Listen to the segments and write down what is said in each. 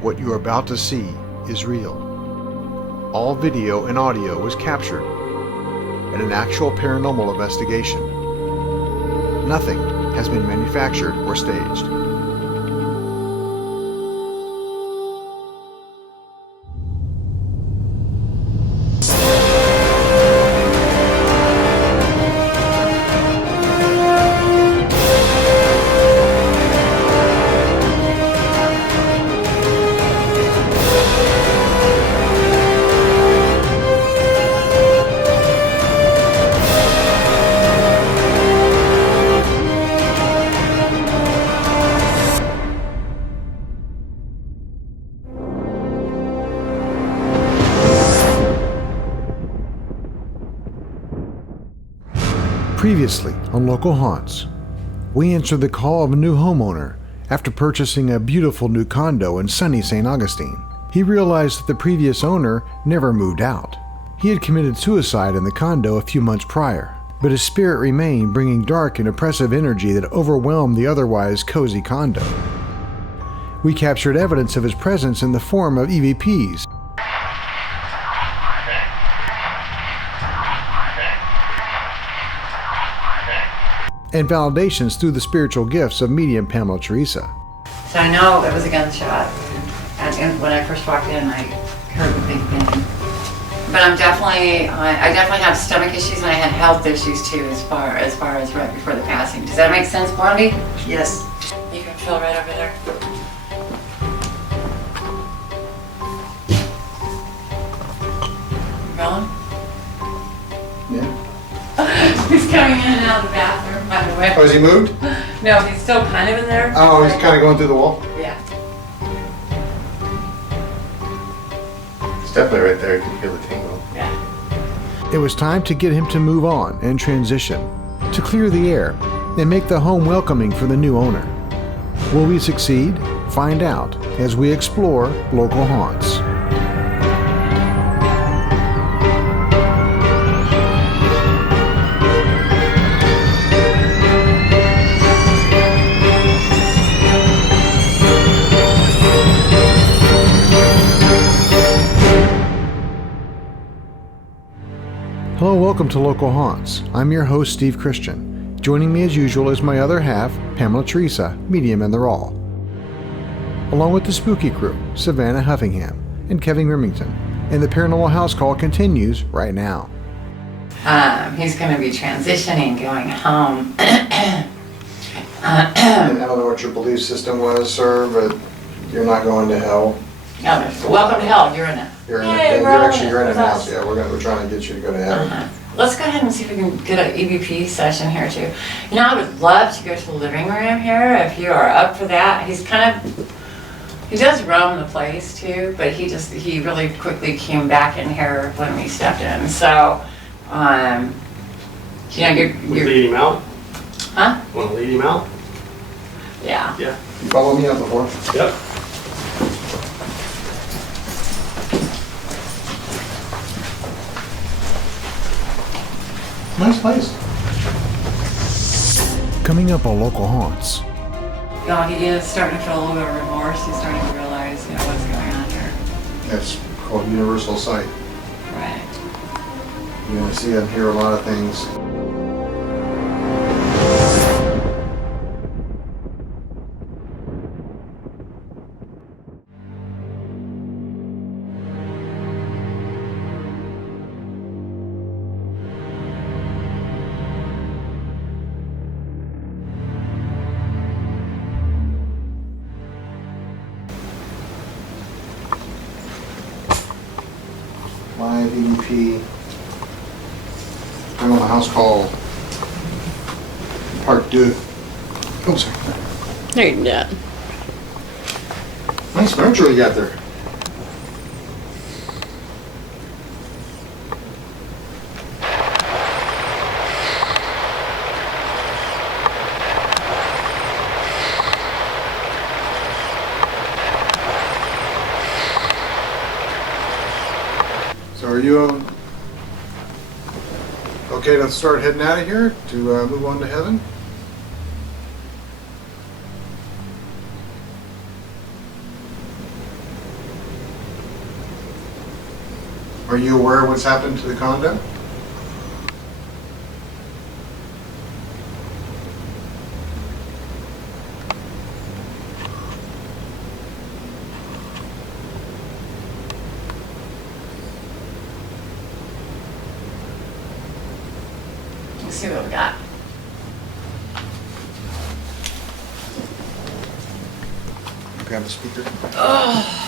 What you are about to see is real. All video and audio was captured in an actual paranormal investigation. Nothing has been manufactured or staged. Previously on Local Haunts, we answered the call of a new homeowner after purchasing a beautiful new condo in sunny St. Augustine. He realized that the previous owner never moved out. He had committed suicide in the condo a few months prior, but his spirit remained, bringing dark and oppressive energy that overwhelmed the otherwise cozy condo. We captured evidence of his presence in the form of EVPs, and validations through the spiritual gifts of medium Pamela Theresa. So I know it was a gunshot, and when I first walked in, I heard the big bang. But I definitely have stomach issues, and I had health issues too, as far as right before the passing. Does that make sense, Blondie? Yes. You can feel right over there. You going? Yeah. He's coming in and out of the bathroom, by the way. Oh, has he moved? No, he's still kind of in there. Oh, he's kind of going through the wall? Yeah. It's definitely right there. You can feel the tingle. Yeah. It was time to get him to move on and transition, to clear the air and make the home welcoming for the new owner. Will we succeed? Find out as we explore Local Haunts. Hello, welcome to Local Haunts. I'm your host, Steve Christian. Joining me as usual is my other half, Pamela Theresa, medium in the raw. Along with the spooky crew, Savannah Huffingham and Kevin Remington. And the Paranormal House Call continues right now. He's going to be transitioning, going home. I don't know what your belief system was, sir, but you're not going to hell. Welcome to hell. You're in it. You're in Yay, it. we're You're in it with now. us. Yeah, we're trying to get you to go to heaven. Let's go ahead and see if we can get an EVP session here too. You know, I would love to go to the living room here if you are up for that. He does roam the place too, but he really quickly came back in here when we stepped in. So, you know, you're Lead him out? huh? Want to lead him out? Yeah. Yeah. You followed me up before? Yep. Nice place. Coming up on Local Haunts. You know, he is starting to feel a little bit of remorse. He's starting to realize, you know, what's going on here. That's called universal sight. Right. You're going to see and hear a lot of things. Live EVP, Paranormal House Call, Part 2. Oh, sorry. No, you're not. Nice furniture you got there. So are you okay to start heading out of here to move on to heaven? Are you aware of what's happened to the condo? Let's see what we got. Grab the speaker. Oh.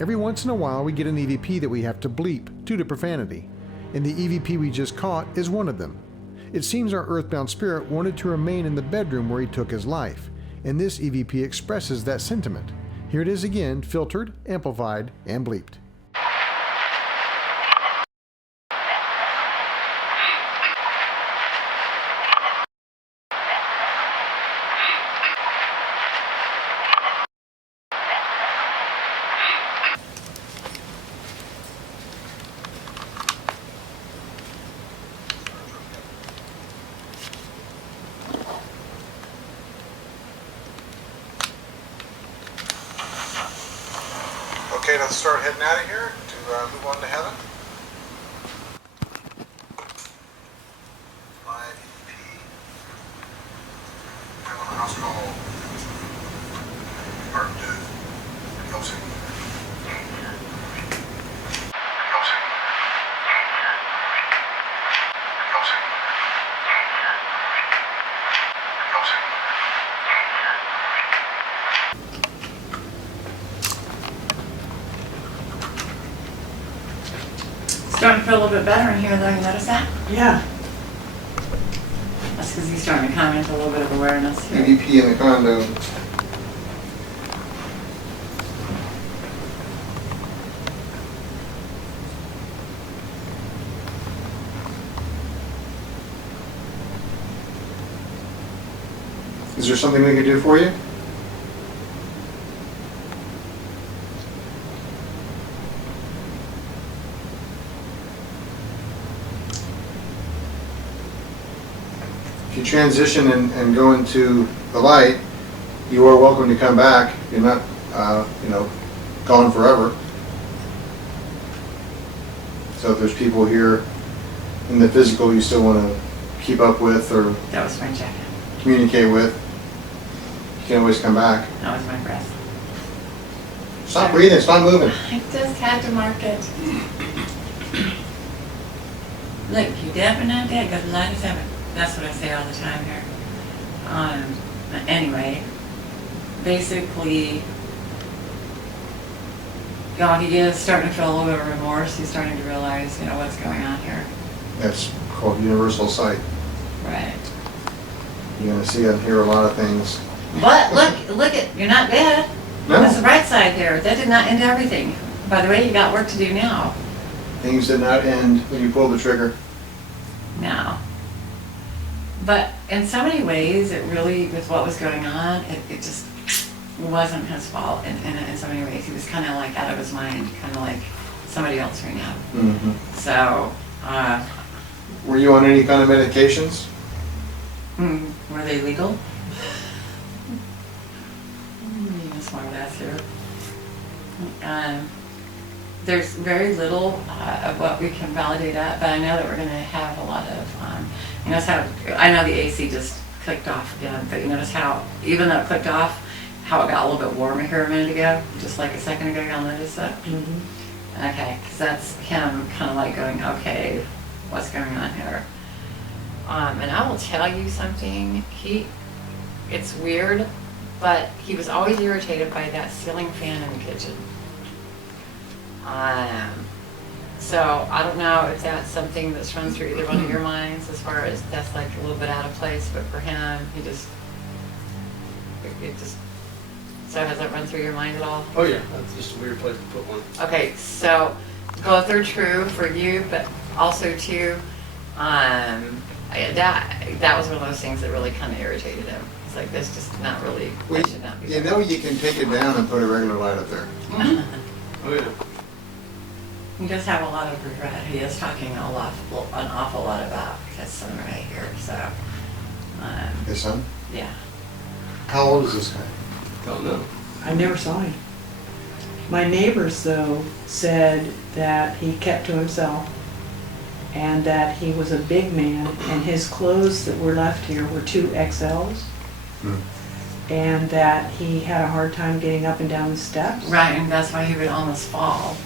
Every once in a while, we get an EVP that we have to bleep due to profanity, and the EVP we just caught is one of them. It seems our earthbound spirit wanted to remain in the bedroom where he took his life, and this EVP expresses that sentiment. Here it is again, filtered, amplified, and bleeped. Okay, let's start heading out of here to move on to heaven. Live EP. Paranormal House Call. Part 2. Closing. Closing. Closing. Closing. Starting to feel a little bit better in here though, you notice that? Yeah. That's because he's starting to come into a little bit of awareness here. EVP in the condo. Is there something we can do for you? If you transition and go into the light, you are welcome to come back. You're not, gone forever. So if there's people here in the physical you still want to keep up with or That was my jacket. communicate with, you can always come back. That was my breath. Stop breathing, stop moving. I just had to mark it. Look, you dead but not dead, got the light of heaven. That's what I say all the time here. Anyway, basically, he is starting to feel a little bit of remorse. He's starting to realize, what's going on here. That's called universal sight. Right. You're going to see and hear a lot of things. But look you're not dead. No. That's the bright side here. That did not end everything. By the way, you got work to do now. Things did not end when you pulled the trigger. Now. But in so many ways, it really, with what was going on, it just wasn't his fault in so many ways. He was kind of like out of his mind, kind of like somebody else right now. Mm-hmm. So, Were you on any kind of medications? were they legal? Smart ass here. There's very little of what we can validate at, but I know that we're going to have a lot of, you notice how, I know the AC just clicked off again, but you notice how, even though it clicked off, how it got a little bit warmer here a minute ago, just like a second ago, y'all noticed that? Mm-hmm. Okay, because that's him kind of like going, okay, what's going on here? And I will tell you something, it's weird, but he was always irritated by that ceiling fan in the kitchen. So I don't know if that's something that's run through either one of your minds as far as that's like a little bit out of place, but for him, it just, so has that run through your mind at all? Oh yeah, that's just a weird place to put one. Okay, so both are true for you, but also too, that was one of those things that really kind of irritated him. It's like, this just not really, that should not be. You know you can take it down and put a regular light up there. Oh yeah. He does have a lot of regret. He is talking an awful lot about his son right here, so. His son? Yeah. How old is this guy? Don't know. I never saw him. My neighbors, though, said that he kept to himself and that he was a big man and his clothes that were left here were 2XLs and that he had a hard time getting up and down the steps. Right, and that's why he would almost fall.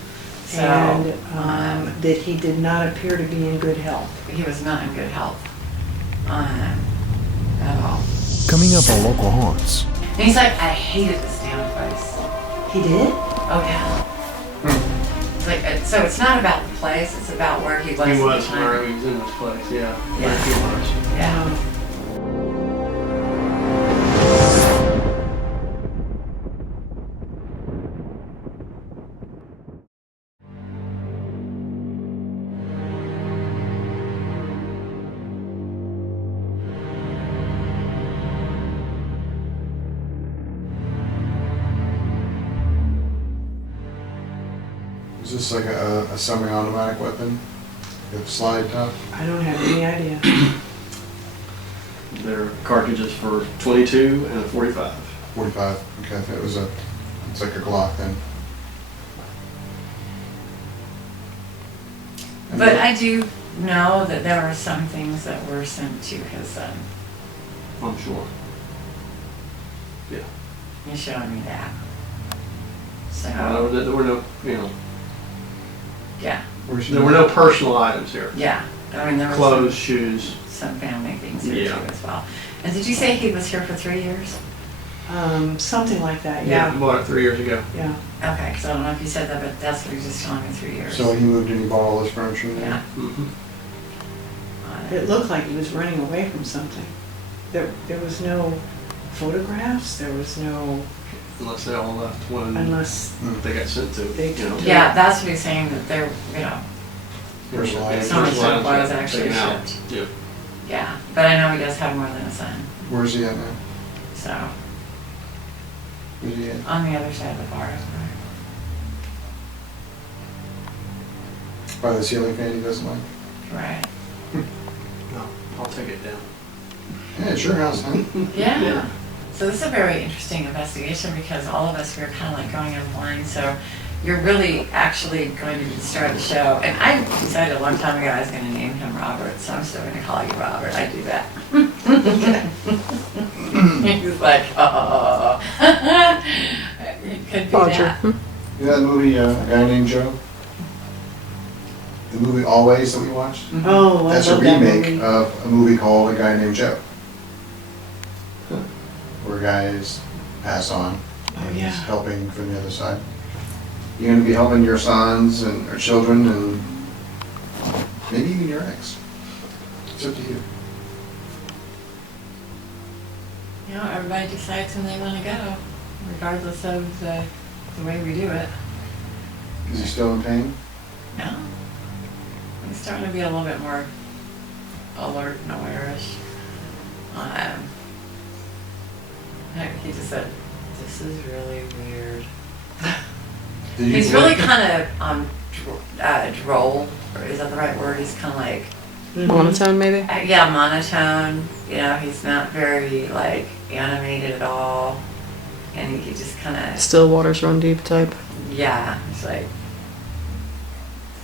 So, And that he did not appear to be in good health. he was not in good health. At all. Coming up on Local Haunts. And he's like, I hated this damn place. He did? Oh, yeah. It's like, so it's not about the place, it's about where he was. He at was the time. where he was in this place, yeah. Yeah. Where he was. Yeah. Is this like a semi-automatic weapon? With slide top? I don't have any idea. There are cartridges for 22 and a 45. 45. Okay, I thought it was it's like a Glock then. And But I do know that there are some things that were sent to his son. I'm sure. Yeah. You're showing me that. So, There were no, you know, yeah, Where's she there were no personal items here. yeah. I mean, there was Clothes, shoes. some family things here Yeah. too as well. And did you say he was here for 3 years? Something like that, Yeah, yeah. bought it 3 years ago. Yeah. Okay, because I don't know if you said that, but that's what he was just telling me, 3 years. So he moved and he bought all this furniture in there? Yeah. Mm-hmm. It looked like he was running away from something. There was no photographs, there was no, Unless they all left when unless they got sent to. They you know. took- Yeah, that's what he's saying, that they're, you know, Personal items. Some of Personal it items was got actually taken out. shipped. Yeah. yeah. But I know he does have more than a son, Where's he at now? so, Where's he at? on the other side of the bar. By the ceiling fan he doesn't like? Right. No, I'll take it down. Yeah, it's your house, huh? Yeah. So this is a very interesting investigation because all of us, we're kind of like going in blind. So you're really actually going to start the show. And I decided a long time ago I was going to name him Robert, so I'm still going to call you Robert. I do that. He's like, oh. It could be Roger. that. You know that movie, A Guy Named Joe? The movie Always that we watched? Oh, I That's a love that remake movie. of a movie called A Guy Named Joe. Where guys pass on and yeah. he's helping from the other side. You're going to be helping your sons and or children and maybe even your ex. It's up to you. You know, everybody decides when they want to go, regardless of the way we do it. Is he still in pain? No. He's starting to be a little bit more alert and aware-ish. He just said, this is really weird. Did you He's look- really kind of droll, or is that the right word? He's kind of like, Monotone, maybe? yeah, monotone. You know, he's not very like animated at all. And he just kind of, Still waters run deep type. yeah, he's like,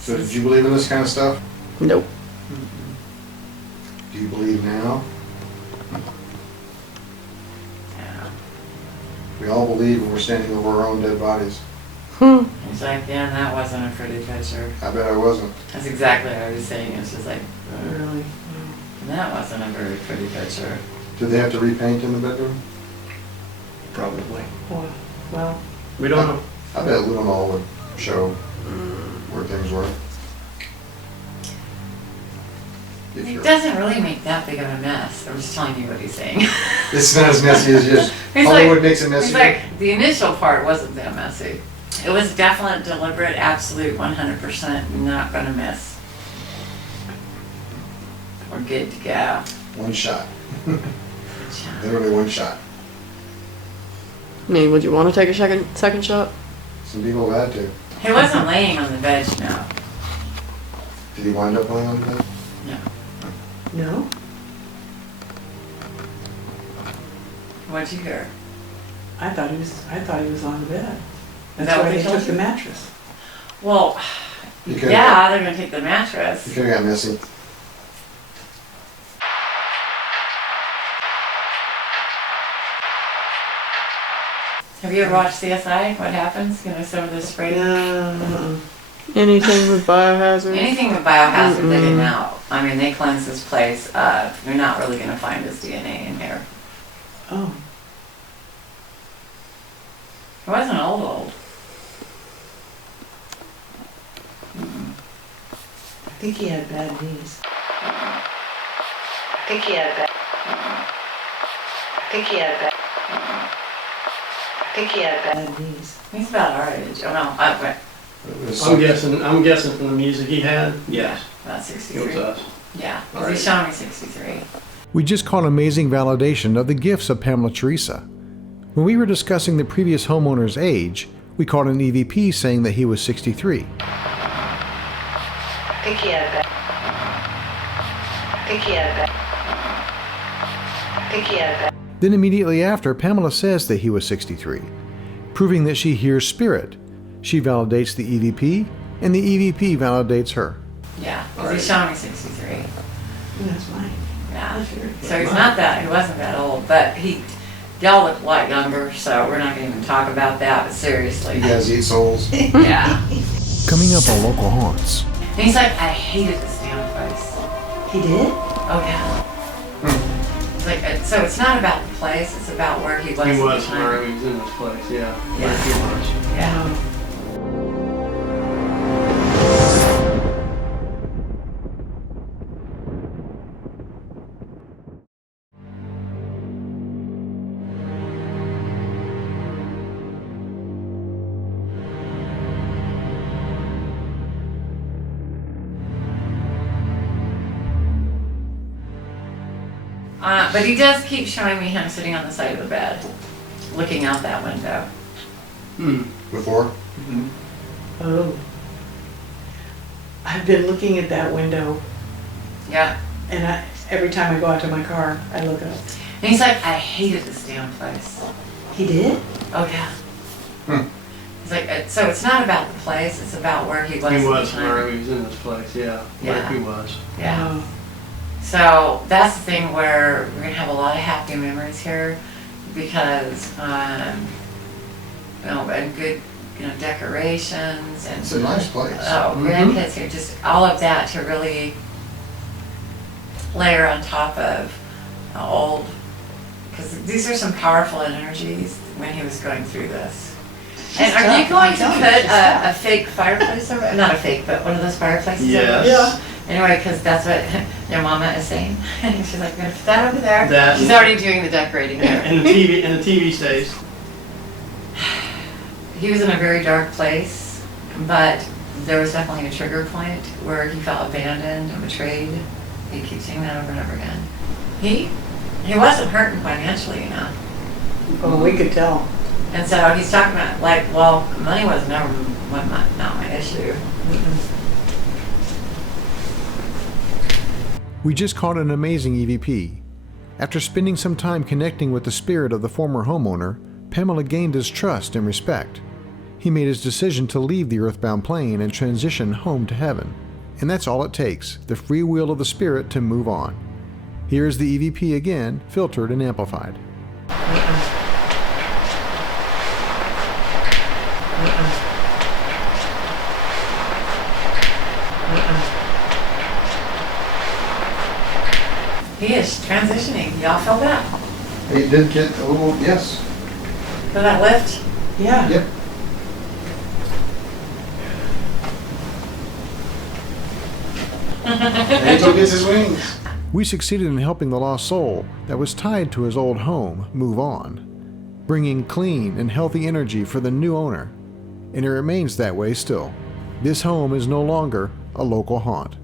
So did you believe in this kind of stuff? Nope. Do you believe now? yeah. We all believe when we're standing over our own dead bodies. He's like, yeah, that wasn't a pretty picture. I bet I wasn't. That's exactly what I was saying. It's just like, Really? that wasn't a very pretty picture. Did they have to repaint in the bedroom? Probably. Well, We don't know. I bet Luminol would show where things were. If He you're, doesn't really make that big of a mess. I'm just telling you what he's saying. it's not as messy as just He's Hollywood like- makes it messy. He's like, the initial part wasn't that messy. It was definite, deliberate, absolute, 100% not gonna miss. We're good to go. One shot. Literally one shot. I mean, would you want to take a second shot? Some people have had to. He wasn't laying on the bed, no. Did he wind up laying on the bed? No. No? What'd you hear? I thought he was on the bed. Is That's that what why they they told took the you? mattress. Well, You could've- yeah, they're gonna take the mattress. You could have got missing. Have you ever watched CSI? What happens? You know, some of the spray. No. Anything with biohazard? Anything with biohazard, they didn't out. I mean, they cleansed this place up. You're not really gonna find his DNA in here. Oh. It wasn't old. Mm-mm. I think he had bad knees. Mm-mm. I think he had bad. Mm-mm. I think he had bad. Mm-mm. I think he had bad knees. He's about our age. Oh no, wait, It was I'm guessing from the music he had, yes, about it 63. was us. Yeah, 'cause Alright. he's showing me 63. We just caught amazing validation of the gifts of Pamela Theresa. When we were discussing the previous homeowner's age, we caught an EVP saying that he was 63. I think he had bad. I think he had bad. I think he had bad. Then immediately after, Pamela says that he was 63, proving that she hears spirit. She validates the EVP, and the EVP validates her. Yeah, 'cause Alright. he's showing me 63. That's fine. Yeah. That's weird. So he's not that, he wasn't that old, but y'all look a lot younger, so we're not gonna even talk about that, but seriously. You guys eat souls? Yeah. Coming up on Local Haunts. And he's like, I hated this damn place. He did? Oh, yeah. It's like, so it's not about the place, it's about where he was He at was the where time. he was in this place, yeah. Yeah. Where he was. Yeah. Um, But he does keep showing me him sitting on the side of the bed, looking out that window. Hmm. Before? Oh. I've been looking at that window, Yeah. and every time I go out to my car, I look up. And he's like, I hated this damn place. He did? Oh, yeah. Hmm. He's like, so it's not about the place, it's about where he was He at was the time. where he was in this place, yeah. Where Yeah. he was. Yeah. Oh. So that's the thing where we're gonna have a lot of happy memories here because, and good, decorations and It's a nice place. grandkids here, just all of that to really layer on top of old, because these are some powerful energies when he was going through this. And are you going to put a fake fireplace over? Not a fake, but one of those fireplaces over? Yes. Yeah. Anyway, because that's what your mama is saying. She's like, we're gonna put that over there. That- She's already doing the decorating there. And the TV stays. He was in a very dark place, but there was definitely a trigger point where he felt abandoned and betrayed. He keeps saying that over and over again. He wasn't hurting financially, Oh, we could tell. And so he's talking about well, money was not my issue. We just caught an amazing EVP. After spending some time connecting with the spirit of the former homeowner, Pamela gained his trust and respect. He made his decision to leave the earthbound plane and transition home to heaven. And that's all it takes, the free will of the spirit to move on. Here is the EVP again, filtered and amplified. He is transitioning. Y'all feel that? He did get a little, yes. Feel that lift? Yeah. Yep. Angel gets his wings. We succeeded in helping the lost soul that was tied to his old home move on, bringing clean and healthy energy for the new owner. And it remains that way still. This home is no longer a local haunt.